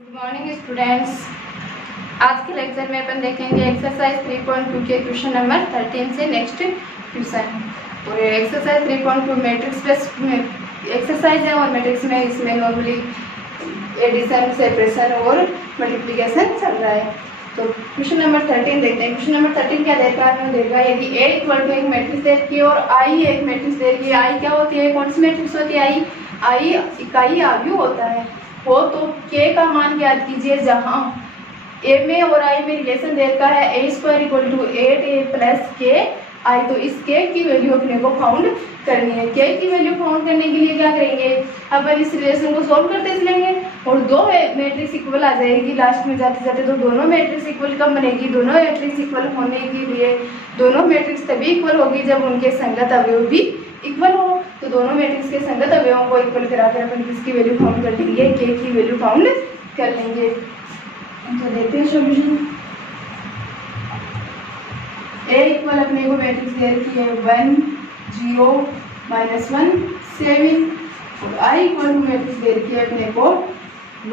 Good morning students. आज के lecture में अपन देखेंगे एक्सरसाइज 3.2 के क्वेश्चन नंबर 13 से नेक्स्ट क्वेश्चन। और एक्सरसाइज 3.2 मैट्रिक्स बेस्ड एक्सरसाइज है और मैट्रिक्स में इसमें नॉर्मली एडिशन, सेपरेशन और मल्टीप्लिकेशन चल रहा है। तो क्वेश्चन नंबर 13 देखते हैं। क्वेश्चन नंबर 13 क्या देता है? देगा यदि A इक्वल टू एक मैट्रिक्स दे रखी है और I एक मैट्रिक्स दे रखी है। I क्या होती है? कौन सी मैट्रिक्स होती है? I इकाई आव्यूह होता है। हो तो K का मान ज्ञात कीजिए जहां A में और I में रिलेशन दे रखा है A² equal to 8A plus K I। तो इस K की वैल्यू अपने को फाउंड करनी है। K की वैल्यू फाउंड करने के लिए क्या करेंगे? अपन इस रिलेशन को सॉल्व करते चलेंगे और दो मैट्रिक्स इक्वल आ जाएगी लास्ट में जाते जाते। तो दोनों मैट्रिक्स इक्वल कब बनेगी? दोनों मैट्रिक्स इक्वल होने के लिए दोनों मैट्रिक्स तभी इक्वल होगी जब उनके संगत अवयव भी इक्वल हो। तो दोनों मैट्रिक्स के संगत अवयवों को इक्वल कराकर अपन किसकी वैल्यू फाउंड कर लेंगे? K की वैल्यू फाउंड कर लेंगे। तो देखते हैं सॉल्यूशन। A इक्वल अपने को मैट्रिक्स दे रखी है 1 0 -1 7 और I इक्वल टू मैट्रिक्स दे रखी है अपने को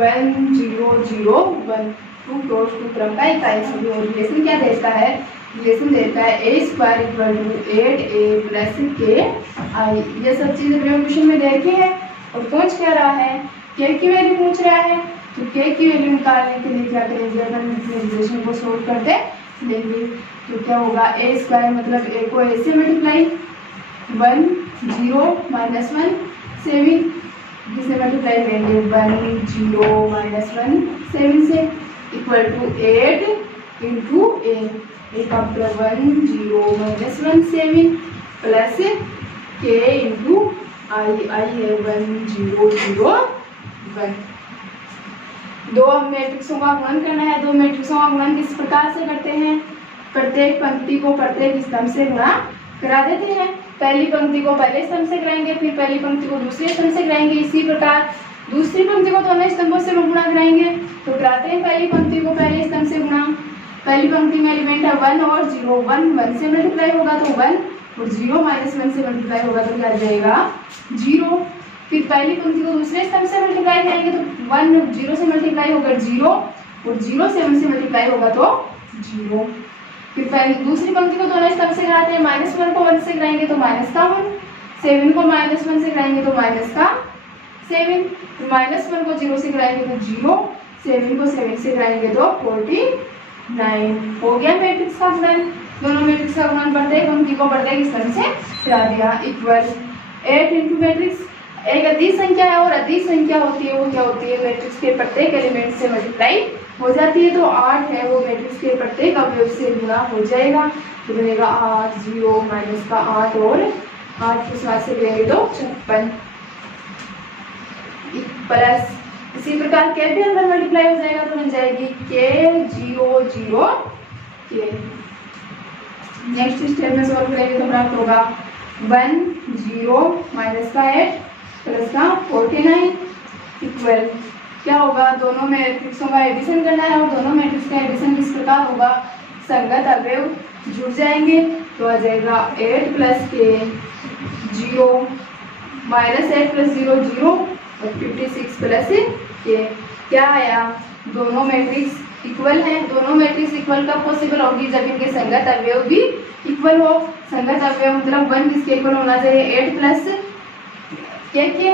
1 0 0 1 2 क्रॉस 2 क्रम का इकाई और रिलेशन क्या देता है? रिलेशन देता है A² equal to 8A plus K I। ये सब चीजें क्वेश्चन में देखे हैं और पूछ क्या रहा है? K की वैल्यू पूछ रहा है। तो K की वैल्यू निकालने के लिए क्या करेंगे? अपन रिलेशन को सोल्व करते लेंगे। तो क्या होगा? A² मतलब A को A से मल्टीप्लाई 1 0 -1 7 जिसे मल्टीप्लाई करेंगे 1 0 -1 7 से equal to 8 into A। A का मतलब 1 0 -1 7 प्लस K इंटू I है 1 0 0 1। दो मैट्रिक्सों का गुणन करना है। दो मैट्रिक्सों का गुणन किस प्रकार से करते हैं? प्रत्येक पंक्ति को प्रत्येक स्तंभ से गुणा करा देते हैं। पहली पंक्ति को पहले स्तंभ से कराएंगे, फिर पहली पंक्ति को दूसरे स्तंभ से कराएंगे। इसी प्रकार दूसरी पंक्ति को दोनों स्तंभों से गुणा कराएंगे। तो कराते हैं पहली पंक्ति को पहले स्तंभ से गुणा। पहली पंक्ति में एलिमेंट है 1 और 0। 1 से मल्टीप्लाई होगा तो 1 और 0 -1 से मल्टीप्लाई होगा तो क्या आ जाएगा? 0। फिर पहली पंक्ति को दूसरे स्तंभ से मल्टीप्लाई करेंगे तो 1 0 से मल्टीप्लाई होगा 0 और 0 से 1 से मल्टीप्लाई होगा तो 0। फिर पहली दूसरी पंक्ति को दोनों स्तंभ से कराते हैं। -1 को 1 से कराएंगे तो -1 7 को -1 से कराएंगे तो -7 -1 को 0 से कराएंगे तो 0 7 को 7 से कराएंगे तो 49। हो गया मैट्रिक्स का गुणन। दोनों मैट्रिक्स का गुणन प्रत्येक पंक्ति को प्रत्येक स्तंभ से करा दिया इक्वल 8 इंटू मैट्रिक्स। एक अदिश संख्या है और अदिश संख्या होती है वो क्या होती है? मैट्रिक्स के प्रत्येक एलिमेंट से मल्टीप्लाई हो जाती है। तो 8 है वो मैट्रिक्स के प्रत्येक अवयव से गुणा हो जाएगा तो बनेगा 8 0 माइनस का 8 और 8 के साथ से लेंगे तो 56 प्लस इसी प्रकार K भी अंदर मल्टीप्लाई हो जाएगा तो बन जाएगी K 0 0 K। नेक्स्ट स्टेप में सॉल्व करेंगे तो प्राप्त होगा 1 0 माइनस का 8 प्लस का 49 इक्वल क्या होगा? दोनों मैट्रिक्सों का एडिशन करना है और दोनों मैट्रिक्स का एडिशन किस प्रकार होगा? संगत अवयव जुड़ जाएंगे तो आ जाएगा 8 प्लस K 0 -8 प्लस 0 0 और 56 प्लस K। क्या आया? दोनों मैट्रिक्स इक्वल है। दोनों मैट्रिक्स इक्वल कब पॉसिबल होगी? जब इनके संगत अवयव भी इक्वल हो। संगत अवयव मतलब 1 किसके इक्वल होना चाहिए? 8 प्लस K के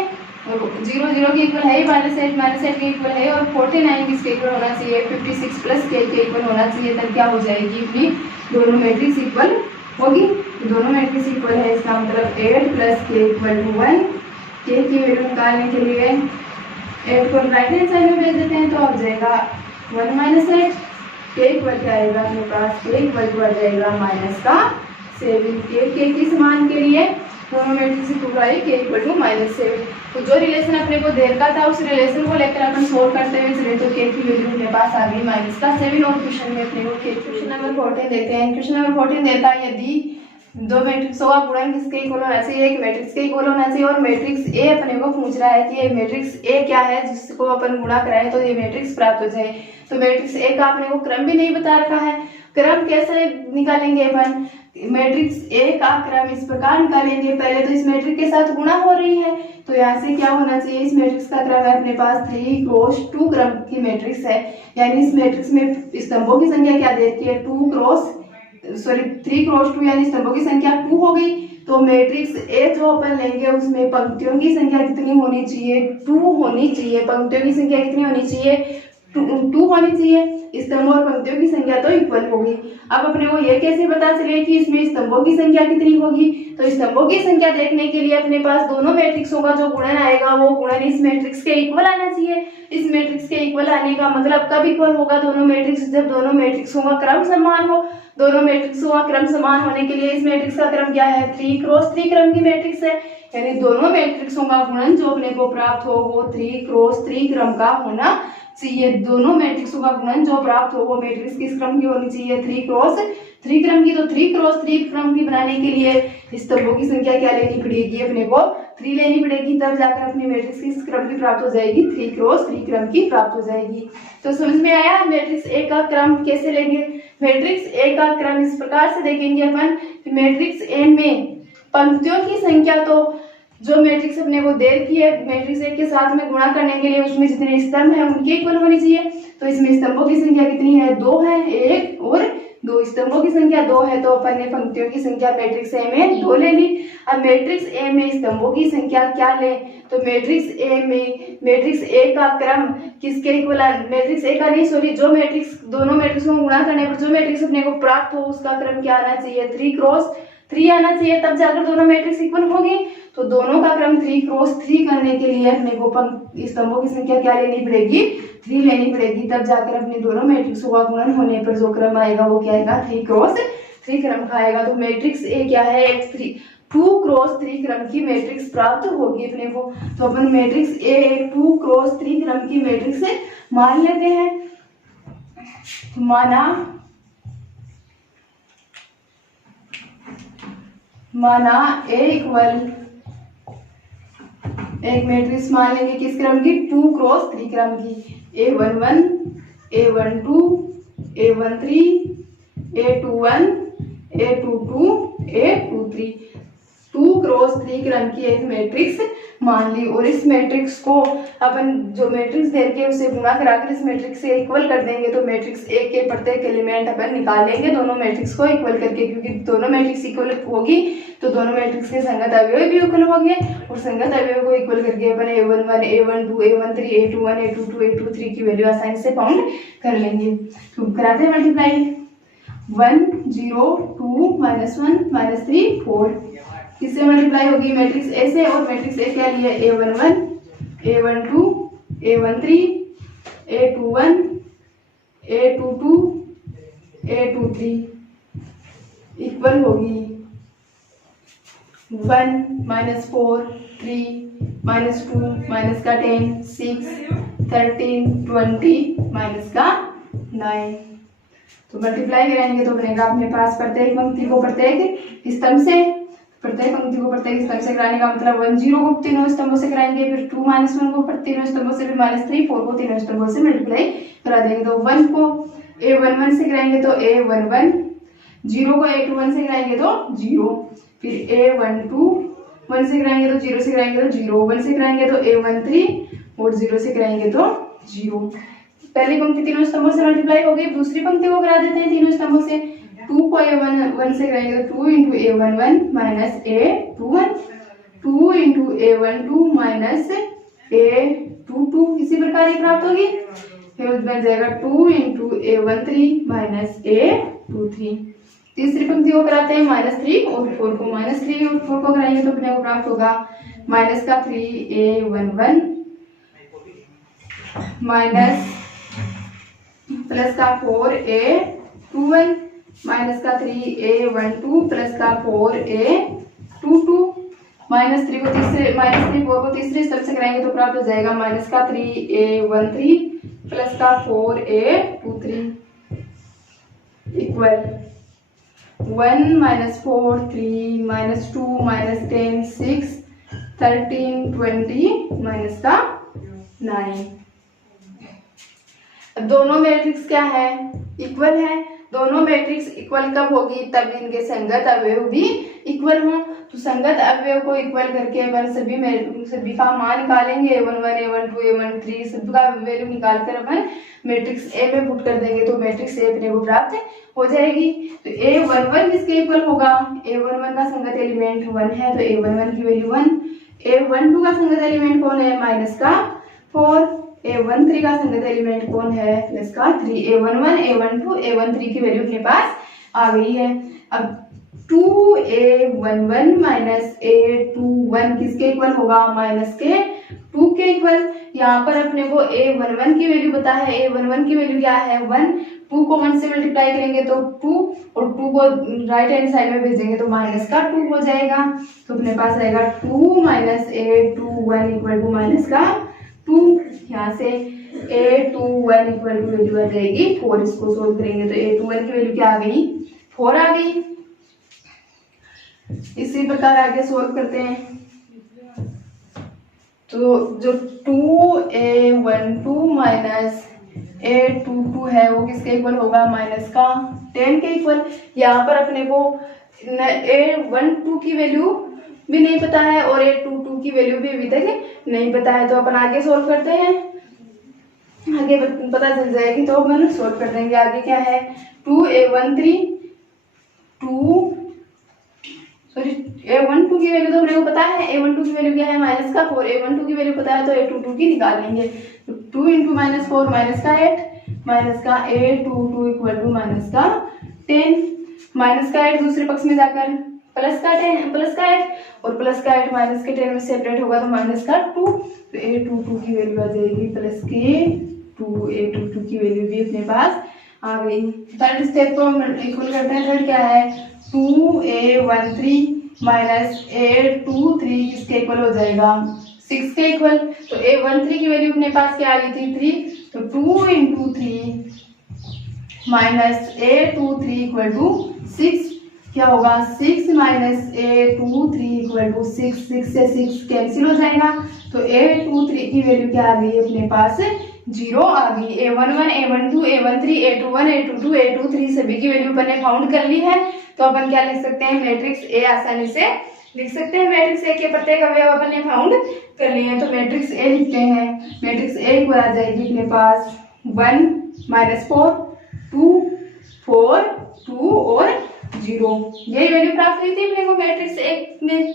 और 0 0 के इक्वल है, -8 के इक्वल है और 49 किसके इक्वल होना चाहिए? 56 प्लस K के इक्वल होना चाहिए। तब क्या हो जाएगी? अपनी दोनों मैट्रिक्स इक्वल होगी। दोनों मैट्रिक्स इक्वल है इसका मतलब 8 plus K equal to 1। K की वैल्यू निकालने के लिए 8 को राइट हैंड साइड में भेज देते हैं तो आ जाएगा 1 - 8। K इक्वल क्या आएगा अपने पास? K इक्वल टू आ जाएगा -7। K के समान के लिए दोनों मैट्रिक्स इक्वल है K इक्वल टू -7। तो जो रिलेशन अपने को दे रखा था उस रिलेशन को लेकर अपन सोल्व करते हुए चले तो K की वैल्यू अपने पास आ गई -7 और क्वेश्चन में अपने को क्वेश्चन नंबर 14 देते हैं। क्वेश्चन नंबर 14 देता है यदि दो मैट्रिक्सों का गुणन किसके इक्वल होना चाहिए? एक मैट्रिक्स के इक्वल होना चाहिए और मैट्रिक्स A अपने को पूछ रहा है कि ये मैट्रिक्स A क्या है जिसको अपन गुणा कराएं तो ये मैट्रिक्स प्राप्त हो जाए। तो मैट्रिक्स A का अपने को क्रम भी नहीं बता रखा है। क्रम कैसे निकालेंगे अपन? मैट्रिक्स ए का क्रम इस प्रकार निकालेंगे। पहले तो इस मैट्रिक्स के साथ गुणा हो रही है, तो यहाँ से क्या होना चाहिए, इस मैट्रिक्स का क्रम है अपने पास 3 क्रॉस 2 क्रम की मैट्रिक्स है, यानी इस मैट्रिक्स में स्तंभों की संख्या क्या दे रखी है, 3 क्रॉस 2, यानी स्तंभों की संख्या 2 हो गई। तो मैट्रिक्स ए जो अपन लेंगे उसमें पंक्तियों की संख्या कितनी होनी चाहिए, 2 होनी चाहिए। पंक्तियों की संख्या कितनी होनी चाहिए, 2 होनी चाहिए। स्तंभों और पंक्तियों की संख्या तो इक्वल होगी। अब अपने को ये कैसे पता चले कि इसमें स्तंभों की संख्या कितनी होगी, तो स्तंभों की संख्या देखने के लिए अपने पास दोनों मैट्रिक्सों का जो गुणन आएगा वो गुणन इस मैट्रिक्स के इक्वल आना चाहिए। इस मैट्रिक्स के इक्वल आने का मतलब कब इक्वल होगा दोनों मैट्रिक्स, जब दोनों मैट्रिक्सों का क्रम समान हो। दोनों मैट्रिक्सों का क्रम समान होने के लिए इस मैट्रिक्स का क्रम क्या है, 3 क्रॉस 3 क्रम की मैट्रिक्स है, यानी दोनों मैट्रिक्सों का गुणन जो अपने को प्राप्त हो वो 3 क्रॉस 3 क्रम का होना चाहिए। दोनों मैट्रिक्सों का गुणन जो प्राप्त हो वो मैट्रिक्स किस क्रम की होनी चाहिए, 3 क्रॉस 3 क्रम की। तो 3 क्रॉस 3 क्रम की बनाने के लिए स्तंभों की संख्या क्या लेनी पड़ेगी, अपने को 3 लेनी पड़ेगी, तब जाकर अपने मैट्रिक्स किस क्रम की प्राप्त हो जाएगी, 3 क्रॉस 3 क्रम की प्राप्त हो जाएगी। तो समझ में आया मैट्रिक्स ए का क्रम कैसे लेंगे। मैट्रिक्स ए का क्रम इस प्रकार से देखेंगे अपन, मैट्रिक्स ए में पंक्तियों की संख्या तो जो मैट्रिक्स अपने को दे रखी है मैट्रिक्स ए के साथ में गुणा करने के लिए उसमें जितने स्तंभ है उनके इक्वल होनी चाहिए। तो इसमें स्तंभों की संख्या कितनी है, 2 है, 1 और 2। स्तंभों की संख्या 2 है तो अपन ने पंक्तियों की संख्या मैट्रिक्स ए में 2 ले ली। अब मैट्रिक्स ए में स्तंभों की संख्या क्या ले, तो मैट्रिक्स ए में मैट्रिक्स ए का क्रम किसके इक्वल, मैट्रिक्स ए का नहीं सॉरी, जो मैट्रिक्स दोनों मैट्रिक्सों को गुणा करने पर जो मैट्रिक्स अपने को प्राप्त हो उसका क्रम क्या आना चाहिए, 3 क्रॉस 3 आना चाहिए, तब जाकर दोनों मैट्रिक्स इक्वल होगी। तो दोनों का क्रम 3 क्रॉस 3 करने के लिए अपने को स्तंभों की संख्या क्या लेनी पड़ेगी, 3 लेनी पड़ेगी, तब जाकर अपने दोनों मैट्रिक्सों का गुणन होने पर जो क्रम आएगा वो क्या आएगा, 3 क्रॉस 3 क्रम का आएगा। तो मैट्रिक्स ए क्या है, 2 क्रॉस 3 क्रम की मैट्रिक्स प्राप्त होगी अपने को। तो अपन मैट्रिक्स ए 2 क्रॉस 3 क्रम की मैट्रिक्स मान लेते हैं। माना ए इक्वल एक मैट्रिक्स मान लेंगे किस क्रम की, 2 क्रॉस 3 क्रम की, A11 A12 A13 A21 A22 A23 2 cross 3 क्रम की एक मैट्रिक्स मान ली। और इस मैट्रिक्स को अपन जो मैट्रिक्स दे के उसे गुणा कराकर इस मैट्रिक्स से इक्वल कर देंगे तो मैट्रिक्स ए के प्रत्येक एलिमेंट अपन निकाल लेंगे दोनों मैट्रिक्स को इक्वल करके, क्योंकि दोनों मैट्रिक्स इक्वल होगी तो दोनों मैट्रिक्स के संगत अवयव भी इक्वल होंगे और संगत अवयव को इक्वल करके अपन A11 A12 A13 A21 A22 A23 की वैल्यू आसानी से फाउंड कर लेंगे। तो कराते हैं मल्टीप्लाई, 1 0 2 -1 -3 4 किससे मल्टीप्लाई होगी, मैट्रिक्स ए से, और मैट्रिक्स ए क्या लिए, A11 A12 A13 A21 A22 A23 equal होगी 1 -4 3 -2 माइनस का 10 6 13 20 माइनस का 9। तो मल्टीप्लाई करेंगे तो बनेगा अपने पास प्रत्येक पंक्ति को प्रत्येक स्तंभ से कराने का मतलब 1 0 को तीनों स्तंभों से कराएंगे, फिर 2 -1 को तीनों स्तंभों से, फिर -3 4 को तीनों स्तंभों से मल्टीप्लाई करा देंगे। तो 1 को A11 से कराएंगे तो A11, 0 को A21 से कराएंगे तो 0, फिर A12 1 से कराएंगे तो 0 से कराएंगे तो 0, 1 से कराएंगे तो A13 और 0 से कराएंगे तो 0। पहली पंक्ति तीनों स्तंभों से मल्टीप्लाई हो गई, दूसरी पंक्ति को करा देते हैं तीनों स्तंभों से। 2 को A11 से कराएंगे तो 2 × A11 minus A21, 2 × A12 minus A22 इसी प्रकार ही प्राप्त होगी। फिर बन जाएगा 2 × A13 माइनस A23। तीसरी पंक्ति को कराते हैं -3 और 4 को, -3 और 4 को कराएंगे तो अपने को प्राप्त होगा माइनस का 3A11 माइनस प्लस का 4A21 माइनस का 3A12 प्लस का 4A22 -3 4 को तीसरे स्टेप से कराएंगे तो प्राप्त हो जाएगा माइनस का 3A13 प्लस का 4A23 इक्वल 1 -4 3 -2 -10 6 13 20 माइनस का 9। दोनों मैट्रिक्स क्या है, इक्वल है। दोनों मैट्रिक्स इक्वल कब होगी, तब इनके संगत अवयव भी इक्वल हों। तो संगत अवयव को इक्वल करके अपन सभी का मान निकालेंगे, a11 a12 a13 सबका वैल्यू निकाल कर अपन मैट्रिक्स ए में पुट कर देंगे तो मैट्रिक्स ए अपने को प्राप्त हो जाएगी। तो a11 किसके इक्वल होगा, a11 का संगत एलिमेंट 1 है तो a11 की वैल्यू 1, a12 का संगत एलिमेंट कौन है, माइनस का 4, a13 का संगत एलिमेंट कौन है, प्लस का 3, a11 a12 a13 की वैल्यू अपने पास आ गई है। अब 2a11 माइनस a21 किसके इक्वल होगा, माइनस के 2 के इक्वल। यहाँ पर अपने को a11 की वैल्यू पता है, a11 की वैल्यू क्या है 1, 2 को 1 से मल्टीप्लाई करेंगे तो 2 और 2 को राइट हैंड साइड में भेजेंगे तो माइनस का 2 हो जाएगा। तो अपने पास आएगा 2 minus a21 equal to minus का 2। यहाँ से a21 इक्वल टू वैल्यू आ जाएगी 4। इसको सोल्व करेंगे तो a21 की वैल्यू क्या आ गई, 4 आ गई। इसी प्रकार आगे सोल्व करते हैं। तो जो 2a12 माइनस a22 है वो किसके इक्वल होगा, माइनस का 10 के इक्वल। यहाँ पर अपने को a12 की वैल्यू भी नहीं पता है और a22 की वैल्यू भी अभी तक नहीं पता है। तो अपन आगे सोल्व करते हैं, आगे पता चल जाएगी तो अपन सोल्व कर देंगे। आगे क्या है, 2a13 a12 की वैल्यू तो अपने को पता है, a12 की वैल्यू क्या है, माइनस का 4, a12 की वैल्यू पता है तो a22 की निकाल लेंगे। तो 2 इंटू माइनस 4 माइनस का 8, माइनस का a22 इक्वल टू माइनस का 10, माइनस का 8 दूसरे पक्ष में जाकर प्लस का 10 प्लस का 8 और प्लस का 8 माइनस के 10 में सेपरेट होगा तो माइनस का 2। तो a22 की वैल्यू आ जाएगी प्लस के 2, a22 की वैल्यू भी अपने पास आ गई। थर्ड स्टेप को हम इक्वल करते हैं। थर्ड क्या है, 2a13 माइनस a23 किसके इक्वल हो जाएगा, 6 के इक्वल। तो a13 की वैल्यू अपने पास क्या आ गई थी 3, तो 2 into 3 minus a23 equal to 6 क्या होगा, 6 माइनस a23 इक्वल टू 6, 6 से 6 कैंसिल हो जाएगा। तो a23 की वैल्यू क्या आ गई अपने पास, 0 आ गई। a11 a12 a13 a21 a22 a23 सभी की वैल्यू अपन ने फाउंड कर ली है। तो अपन क्या लिख सकते हैं, मैट्रिक्स ए आसानी से लिख सकते हैं। मैट्रिक्स ए के प्रत्येक अवयव अपन ने फाउंड कर लिए हैं तो मैट्रिक्स ए लिखते हैं। मैट्रिक्स ए को आ जाएगी अपने पास 1 माइनस 4 2 4 2 और 0, यही वैल्यू प्राप्त हुई थी अपने को मैट्रिक्स ए में।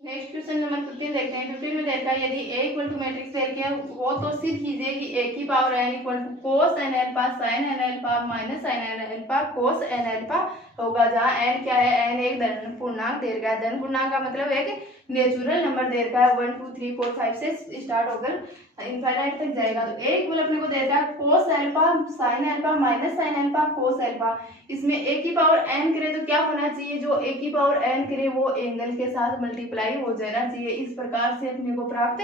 नेक्स्ट क्वेश्चन नंबर 15 देखते हैं। 15 में देखा यदि a equal to matrix L के हो तो सिद्ध कीजिए कि a की power n equal to cos n alpha sine n alpha minus sine n alpha cos n alpha होगा, जहाँ n क्या है, n एक धन पूर्णांक दे रखा है। धन पूर्णांक का मतलब एक नेचुरल नंबर दे रखा है, 1 2 3 4 5 से स्टार्ट होकर इनफाइनाइट तक जाएगा। तो a इक्वल अपने को दे रखा है कोस alpha sine alpha minus sine alpha cos alpha. इसमें a की पावर n करे तो क्या होना चाहिए, जो a की पावर n करे वो एंगल के साथ मल्टीप्लाई हो जाना चाहिए। इस प्रकार से अपने को प्राप्त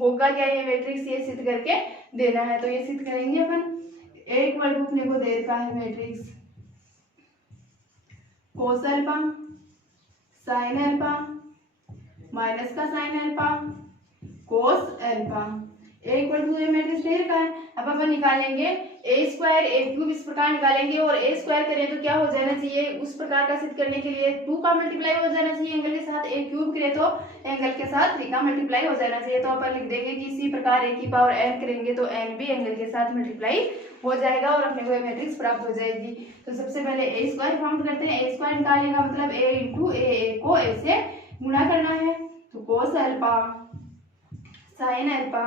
होगा क्या, ये मैट्रिक्स ये सिद्ध करके देना है। तो ये सिद्ध करेंगे अपन। a इक्वल टू अपने को दे रखा है matrix cos alpha sine alpha minus का sine alpha cos alpha. A equal to ये मैट्रिक्स दे रखा है। अब अपन निकालेंगे ए स्क्वायर ए क्यूब, इस प्रकार निकालेंगे और ए स्क्वायर करें तो क्या हो जाना चाहिए, उस प्रकार का सिद्ध करने के लिए 2 का मल्टीप्लाई हो जाना चाहिए एंगल के साथ। ए क्यूब करें तो एंगल के साथ 3 का मल्टीप्लाई हो जाना चाहिए। तो अपन लिख देंगे कि इसी प्रकार ए की पावर n करेंगे तो n भी एंगल के साथ मल्टीप्लाई हो जाएगा और अपने को मैट्रिक्स प्राप्त हो जाएगी। तो सबसे पहले ए स्क्वायर फाउंड करते हैं। ए स्क्वायर निकालने का मतलब a इंटू ए को ए से गुणा करना है। तो cos alpha sine alpha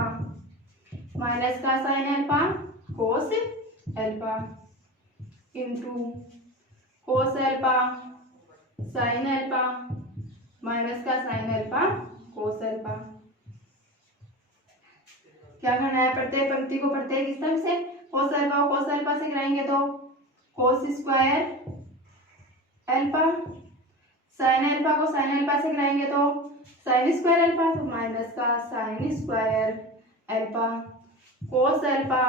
minus का sine alpha cos alpha into cos alpha sine alpha minus का साइन अल्फा कोस अल्फा। क्या करना है, प्रत्येक पंक्ति को प्रत्येक स्तंभ से कोस अल्फा को कोस अल्फा से गिराएंगे तो कोस स्क्वायर अल्फा, साइन अल्फा को साइन अल्फा से गिराएंगे तो साइन स्क्वायर अल्फा, तो माइनस का sign square alpha cos alpha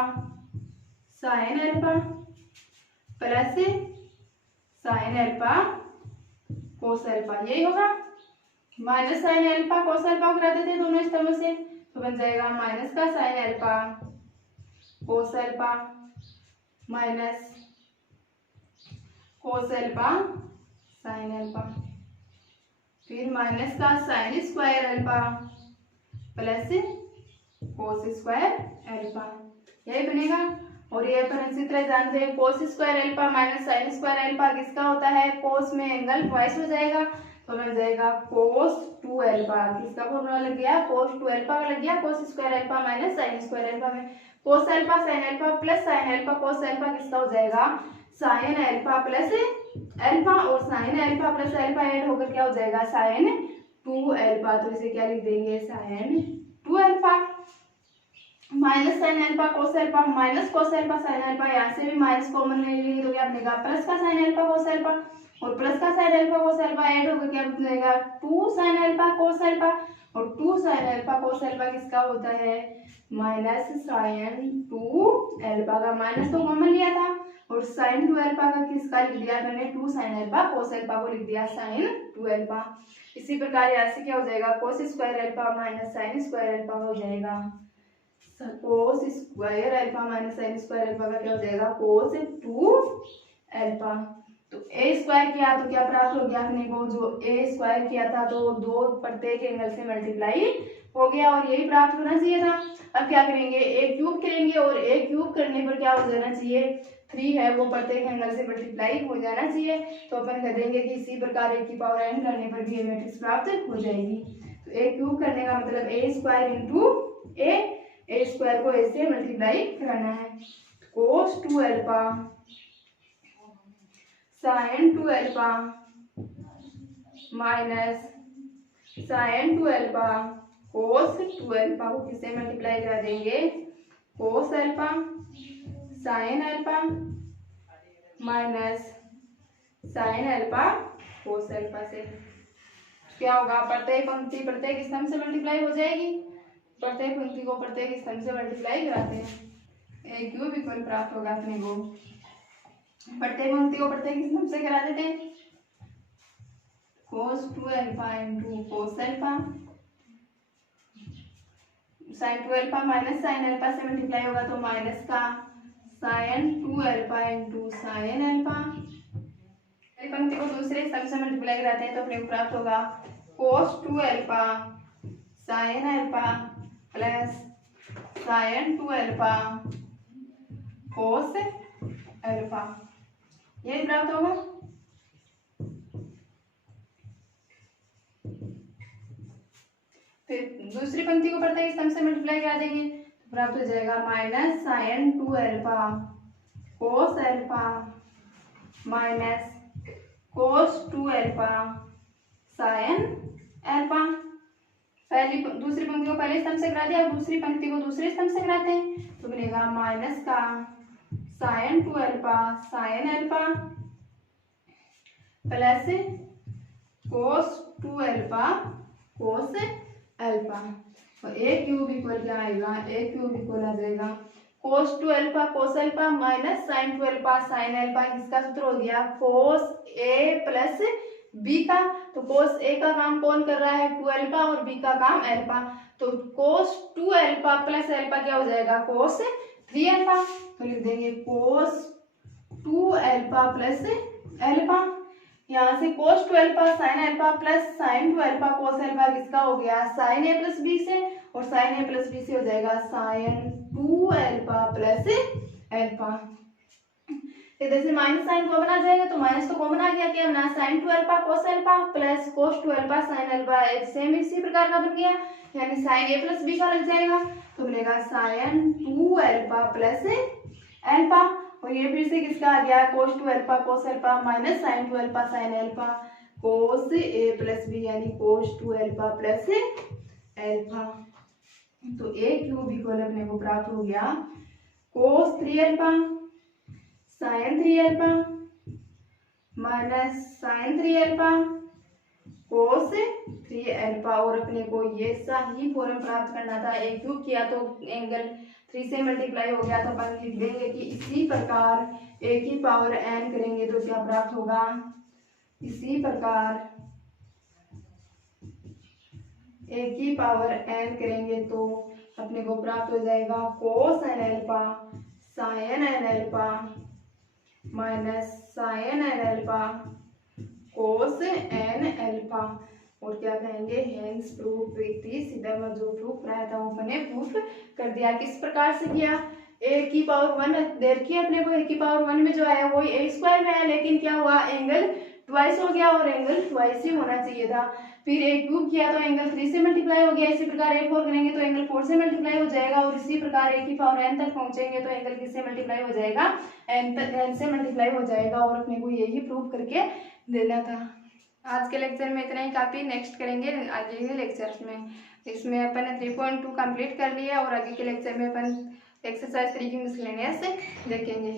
sine alpha plus sine alpha cos alpha, यही होगा। Minus sine alpha cos alpha को कराते थे दोनों स्तंभों से तो बन जाएगा माइनस का sine alpha cos alpha minus cos alpha sine alpha, फिर माइनस का साइन स्क्वायर अल्फा प्लस कोस स्क्वायर अल्फा, यही बनेगा। और ये अपन इसी तरह जानते हैं कोस square alpha minus sine square alpha किसका होता है, कोस में एंगल ट्वाइस हो जाएगा तो बन जाएगा कोस 2 अल्फा। किसका फॉर्मूला लग गया, कोस 2 अल्फा का लग गया cos square alpha minus sine square alpha में। Cos alpha sine alpha plus sine alpha cos alpha किसका हो जाएगा, साइन अल्फा प्लस अल्फा, और sine alpha plus alpha add होकर क्या हो जाएगा, साइन 2 अल्फा। तो इसे क्या लिख देंगे, sine 2 alpha minus sine alpha cos alpha minus cos alpha sine alpha, यहाँ से भी माइनस कॉमन ले लेंगे तो क्या बनेगा, प्लस का साइन अल्फा कोस अल्फा, और प्लस का sine alpha cos alpha add होकर क्या बनेगा 2 साइन अल्फा कोस अल्फा, और 2 साइन अल्फा कोस अल्फा किसका होता है, माइनस साइन 2 अल्फा का, माइनस तो कॉमन लिया था, और साइन 2 अल्फा का किसका लिख दिया मैंने, 2 साइन अल्फा कोस अल्फा को लिख दिया साइन 2 अल्फा। इसी प्रकार यहाँ से क्या हो जाएगा, कोस square alpha minus sine square alpha हो जाएगा, कोस square alpha minus sine square alpha का क्या हो जाएगा, कोस 2 अल्फा। तो ए स्क्वायर किया तो क्या प्राप्त हो गया अपने को, जो ए स्क्वायर किया था तो दो प्रत्येक एंगल से मल्टीप्लाई हो गया, और यही प्राप्त होना चाहिए था। अब क्या करेंगे, ए क्यूब करेंगे, और ए क्यूब करने पर क्या हो जाना चाहिए, 3 है वो प्रत्येक एंगल से मल्टीप्लाई हो जाना चाहिए। तो अपन कह देंगे कि इसी प्रकार ए की पावर n करने पर भी ये मैट्रिक्स प्राप्त हो जाएगी। तो ए क्यूब करने का मतलब A square into A square को ए से मल्टीप्लाई कराना है, cos 2 alpha sine 2 alpha minus sine 2 alpha cos 2 alpha को किससे मल्टीप्लाई करा देंगे, cos alpha sine alpha minus sine alpha cos alpha से क्या होगा, प्रत्येक पंक्ति प्रत्येक स्तंभ से मल्टीप्लाई हो जाएगी, प्रत्येक पंक्ति को प्रत्येक स्तंभ से मल्टीप्लाई कराते हैं, ए क्यूब इक्वल प्राप्त होगा अपने को, प्रत्येक पंक्ति को प्रत्येक स्तंभ से करा देते हैं, cos 2 alpha into cos alpha sine 2 alpha minus sine alpha से मल्टीप्लाई होगा तो माइनस का sine 2 alpha into sine alpha, पहली पंक्ति को दूसरे स्तंभ से मल्टीप्लाई कराते हैं तो अपने को प्राप्त होगा कोस 2 alpha sine alpha plus sign 2 alpha cos alpha, यही प्राप्त होगा। फिर दूसरी पंक्ति को प्रत्येक स्तंभ से मल्टीप्लाई करा देंगे तो प्राप्त हो जाएगा minus sine 2 alpha cos alpha minus cos 2 alpha sine alpha. पहली दूसरी पंक्ति को पहले स्तंभ से करा दिया, अब दूसरी पंक्ति को दूसरे स्तंभ से कराते हैं तो बनेगा माइनस का sine 2 alpha sine alpha plus cos 2 alpha cos alpha, और ए क्यूब इक्वल क्या आएगा, ए क्यूब इक्वल आ जाएगा cos 2 alpha cos alpha minus sine 2 alpha sine alpha, किसका सूत्र हो गया, कोस ए प्लस बी का। तो कोस ए का काम कौन कर रहा है, 2 अल्फा, और बी का काम अल्फा, तो कोस 2 अल्फा प्लस अल्फा क्या हो जाएगा, कोस 3 अल्फा। तो लिख देंगे कोस 2 अल्फा प्लस अल्फा, यहाँ से कोस 2 alpha sine alpha plus sign 2 alpha cos alpha किसका हो गया, साइन ए प्लस बी से, और साइन ए प्लस बी से हो जाएगा साइन 2 अल्फा प्लस अल्फा। इधर से माइनस साइन कॉमन आ जाएगा तो माइनस तो कॉमन आ गया, क्या बना, sine 2 alpha cos alpha plus cos 2 alpha sine alpha, same इसी प्रकार का बन गया, यानी साइन ए प्लस बी का लग जाएगा तो बनेगा साइन 2 अल्फा प्लस अल्फा, और ये फिर से किसका आ गया, cos 2 alpha cos alpha minus sine 2 alpha sine alpha cos A plus B, यानी कोस 2 अल्फा प्लस अल्फा। तो ए क्यूब इक्वल अपने को प्राप्त हो गया cos 3 alpha sine 3 alpha minus sine 3 alpha cos 3 alpha, और अपने को ये सही फॉर्म प्राप्त करना था, ए क्यूब किया तो एंगल 3 से मल्टीप्लाई हो गया तो अपन लिख देंगे कि इसी प्रकार ए की पावर n करेंगे तो क्या प्राप्त होगा, इसी प्रकार ए की पावर n करेंगे तो अपने को प्राप्त हो जाएगा cos n alpha sine n alpha minus sine n alpha cos n alpha. और क्या कहेंगे, हेंस प्रूफ थी। सीधा जो प्रूफ कराया था वो मैंने प्रूफ कर दिया। किस प्रकार से किया, ए की पावर 1 दे रखी है अपने को, ए की पावर 1 में जो आया वही ए स्क्वायर में आया, लेकिन क्या हुआ, एंगल ट्वाइस हो गया और एंगल ट्वाइस ही होना चाहिए था। फिर ए क्यूब किया तो एंगल 3 से मल्टीप्लाई हो गया। इसी प्रकार ए 4 करेंगे तो एंगल 4 से मल्टीप्लाई हो जाएगा। और इसी प्रकार ए की पावर n तक पहुंचेंगे तो एंगल किससे मल्टीप्लाई हो जाएगा, n से मल्टीप्लाई हो जाएगा। और अपने को यही प्रूव करके देना था। आज के लेक्चर में इतना ही काफ़ी। नेक्स्ट करेंगे आगे के लेक्चर्स में। इसमें अपन 3.2 कंप्लीट कर लिया और आगे के लेक्चर में अपन एक्सरसाइज 3 की मिसलेनियस देखेंगे।